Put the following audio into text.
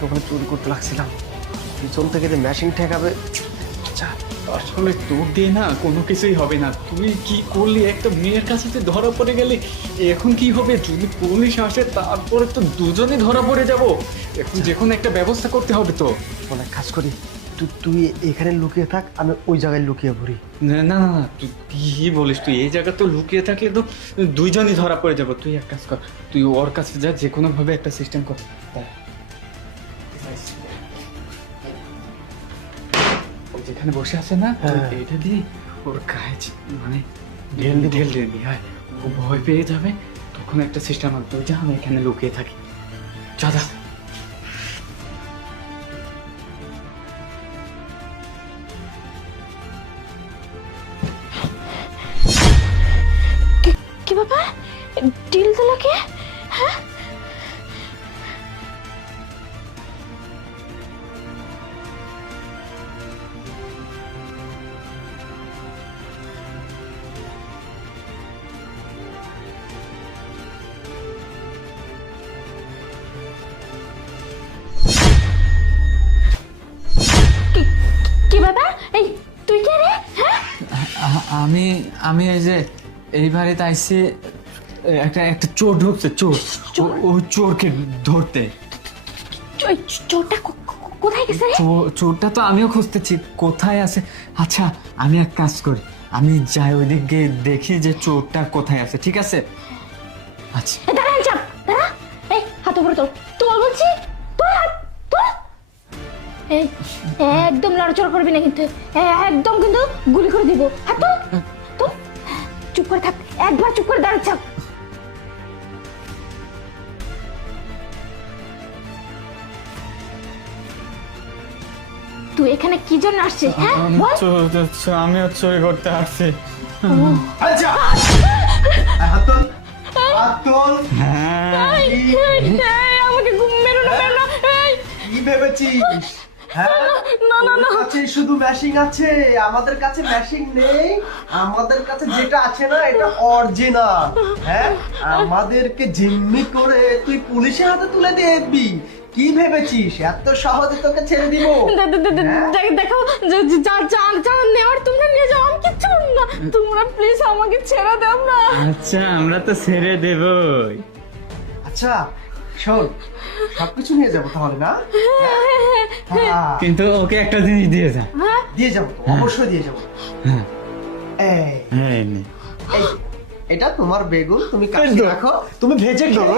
তোকে ওখানে চুরি করতে লাগছিলাম, পিছন থেকে যে মেশিন ঠেকাবে। আসলে তোর দিয়ে না কোনো কিছুই হবে না। তুই কি করলি, একটা মেয়ের কাছে তুই ধরা পড়ে গেলি। এখন কি হবে, যদি পুলিশ আসে তারপরে তো দুজনে ধরা পড়ে যাব। এখন যে কোনো একটা ব্যবস্থা করতে হবে তো। অনেক কাজ করি, তুই এখানে লুকিয়ে থাক, আমি ওই জায়গায় লুকিয়ে পড়ি। না না না, তুই কি বলিস, তুই এই জায়গা তো লুকিয়ে থাকলে তো দুইজনই ধরা পড়ে যাব। তুই এক কাজ কর, তুই ওর কাছে যা, যে কোনো ভাবে একটা সিস্টেম কর। ওই যেখানে বসে আছে না, হ্যাঁ। এটা দিয়ে ওর গায়ে মানে ঢেল দিবি। ঢেল দিবি। হ্যাঁ, ও ভয় পেয়ে যাবে, তখন একটা সিস্টেম হবে। তুই যা, আমি এখানে লুকিয়ে থাকি। যা যা। কি ব্যাপার, ডিল দিল কে? হ্যাঁ, কি ব্যাপার? এই তুই কে রে? হ্যাঁ, আমি আমি এই যে এই বাড়িতে আইসি, একটা একটা চোর ঢুকছে, চোর। ও চোরকে ধরতে। চোরটা কোথায় গেছে রে? চোরটা তো আমিও খুঁজতেছি, কোথায় আছে। আচ্ছা, আমি এক কাজ করি, আমি যাই ওইদিক গিয়ে দেখি যে চোরটা কোথায় আছে, ঠিক আছে? আচ্ছা। দাঁড়া, চাপ দাঁড়া। এই হাত উপরে তোল, তোল বলছি, তোল হাত, তোল। এই একদম লড়াচড়া করবি না কিন্তু, একদম কিন্তু গুলি করে দিব। হাত তোল, তোল। চুপ করে থাক, একবার চুপ করে দাঁড়া, চাপ। তুই এখানে কি জন্য আসছিস? হ্যাঁ বল। আমিও চুরি করতে আসছি। আচ্ছা, হাত তোল, হাত তোল। আমাকে ঘুম মেরো না, মেরো না। এই কি ভেবেছিস? হ্যাঁ, না, না, না। তোর কাছে শুধু ম্যাশিং আছে, আমাদের কাছে ম্যাশিং নেই। আমাদের কাছে যেটা আছে না, এটা অরিজিনাল। হ্যাঁ, আমাদেরকে জিম্মি করে তুই পুলিশের হাতে তুলে দিবি? কি ভেবেছিস এত সহজে তোকে ছেড়ে দিব? দেখো, যা নেওয়ার তোমরা নিয়ে যাও, আমি কিচ্ছু না। তোমরা প্লিজ আমাকে ছেড়ে দাও না। আচ্ছা, আমরা তো ছেড়ে দেবই। আচ্ছা শোন, সবকিছু নিয়ে যাবো তাহলে না? হ্যাঁ, কিন্তু ওকে একটা জিনিস দিয়ে যা। দিয়ে যাবো তো, অবশ্যই দিয়ে যাবো। হ্যাঁ, এই হ্যাঁ, নে। এই, এটা তোমার বেগুন, তুমি কাটে রাখো, তুমি ভেজে খাও।